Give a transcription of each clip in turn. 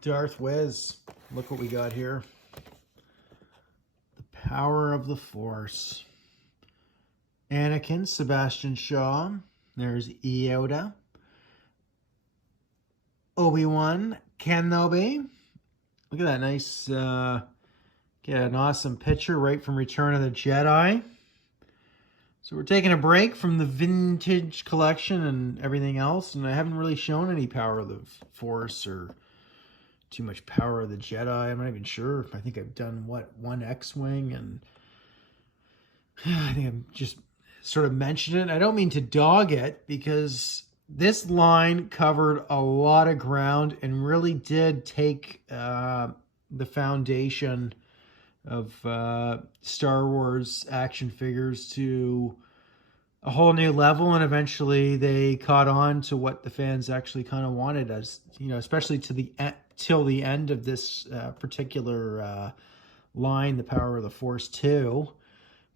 Darth Wiz. Look what we got here. The power of the Force. Anakin, Sebastian Shaw. There's Yoda. Obi-Wan Kenobi. Look at that nice, get an awesome picture right from Return of the Jedi. So we're taking a break from the vintage collection and everything else, and I haven't really shown any Power of the Force or too much Power of the Jedi. I'm not even sure. I think I've done, one X-Wing, and I think I've just sort of mentioned it. I don't mean to dog it, because this line covered a lot of ground and really did take the foundation of Star Wars action figures to a whole new level, and eventually they caught on to what the fans actually kind of wanted, as you know, especially till the end of this particular line, the Power of the Force 2,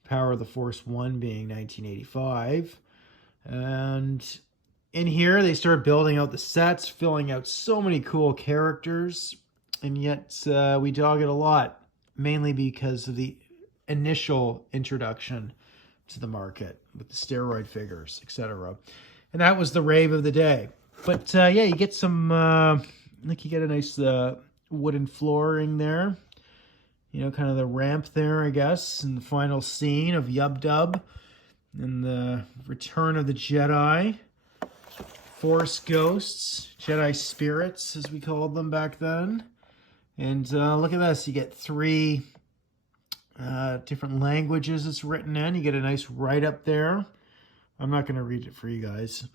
Power of the Force 1 being 1985, and in here they started building out the sets, filling out so many cool characters, and yet we dog it a lot. Mainly because of the initial introduction to the market with the steroid figures, etc. And that was the rave of the day. But yeah, you get some, like you get a nice wooden flooring there. You know, kind of the ramp there, I guess, and the final scene of Yub Dub and the Return of the Jedi. Force ghosts, Jedi spirits, as we called them back then. And look at this. You get 3 different languages it's written in. You get a nice write-up there. I'm not going to read it for you guys.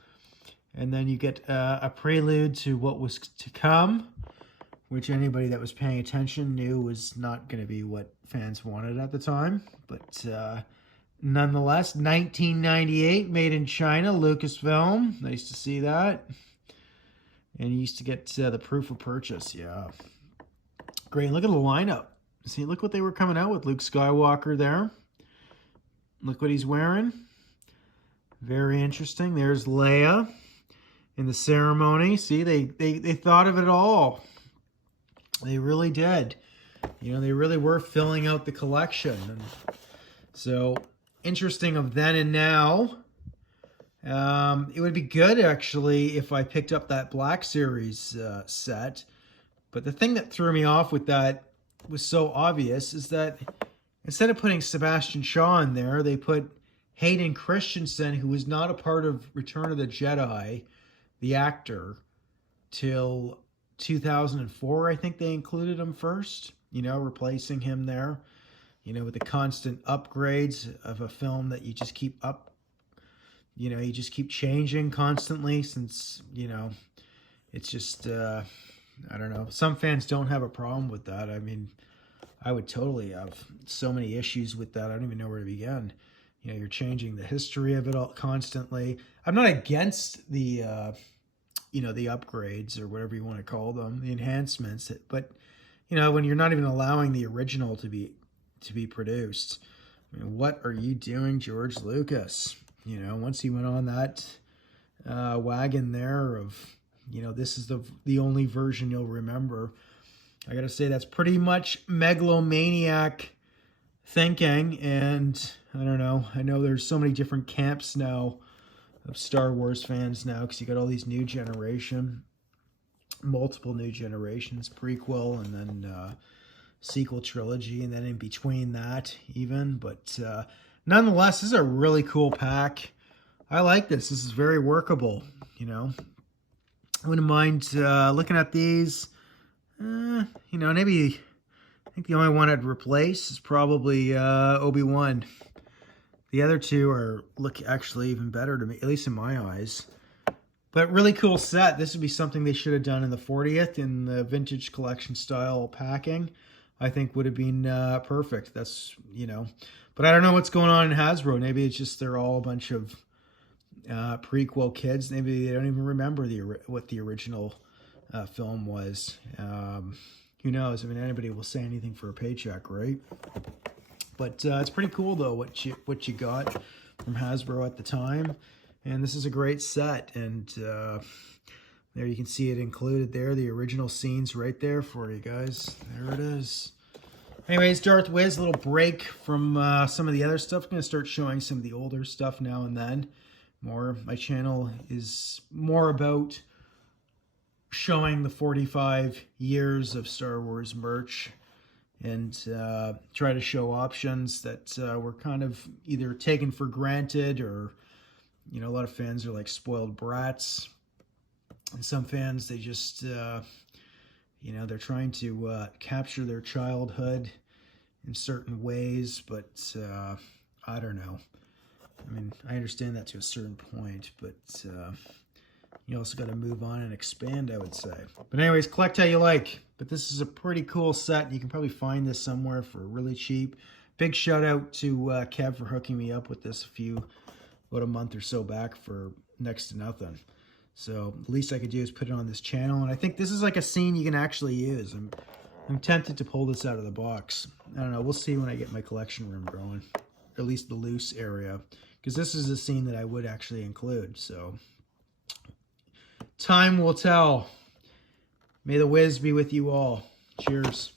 And then you get a prelude to what was to come, which anybody that was paying attention knew was not going to be what fans wanted at the time. But nonetheless, 1998, made in China, Lucasfilm. Nice to see that. And you used to get the proof of purchase, yeah. Great. Look at the lineup. See, look what they were coming out with. Luke Skywalker there. Look what he's wearing. Very interesting. There's Leia in the ceremony. See, they thought of it all. They really did. You know, they really were filling out the collection. And so, interesting of then and now. It would be good, actually, if I picked up that Black Series set. But the thing that threw me off with that was so obvious is that instead of putting Sebastian Shaw in there, they put Hayden Christensen, who was not a part of Return of the Jedi, the actor, till 2004. I think they included him first, you know, replacing him there, you know, with the constant upgrades of a film that you just keep you know, you just keep changing constantly, since, you know, it's just... I don't know. Some fans don't have a problem with that. I mean, I would totally have so many issues with that. I don't even know where to begin. You know, you're changing the history of it all constantly. I'm not against the, you know, the upgrades or whatever you want to call them, the enhancements. But, you know, when you're not even allowing the original to be produced, I mean, what are you doing, George Lucas? You know, once he went on that wagon there of... You know, this is the only version you'll remember. I got to say, that's pretty much megalomaniac thinking. And I don't know. I know there's so many different camps now of Star Wars fans now, because you got all these new generation, multiple new generations, prequel and then sequel trilogy, and then in between that even. But nonetheless, this is a really cool pack. I like this. This is very workable, you know. I wouldn't mind looking at these. You know, maybe I think the only one I'd replace is probably Obi-Wan. The other two look actually even better to me, at least in my eyes. But really cool set. This would be something they should have done in the 40th in the vintage collection style packing. I think would have been perfect. That's, you know. But I don't know what's going on in Hasbro. Maybe it's just they're all a bunch of prequel kids. Maybe they don't even remember what the original film was. Who knows? I mean, anybody will say anything for a paycheck, right? But it's pretty cool though what you got from Hasbro at the time, and this is a great set. And There you can see it included there, the original scenes right there for you guys. There it is. Anyways, Darth Wiz, a little break from some of the other stuff. I'm going to start showing some of the older stuff now and then. My channel is more about showing the 45 years of Star Wars merch and try to show options that were kind of either taken for granted or, you know, a lot of fans are like spoiled brats. And some fans, they just, you know, they're trying to capture their childhood in certain ways, but I don't know. I mean, I understand that to a certain point, but you also got to move on and expand, I would say. But anyways, collect how you like. But this is a pretty cool set. You can probably find this somewhere for really cheap. Big shout out to Kev for hooking me up with this about a month or so back for next to nothing. So the least I could do is put it on this channel. And I think this is like a scene you can actually use. I'm tempted to pull this out of the box. I don't know. We'll see when I get my collection room going. Or at least the loose area. Because this is a scene that I would actually include. So time will tell. May the whiz be with you all. Cheers.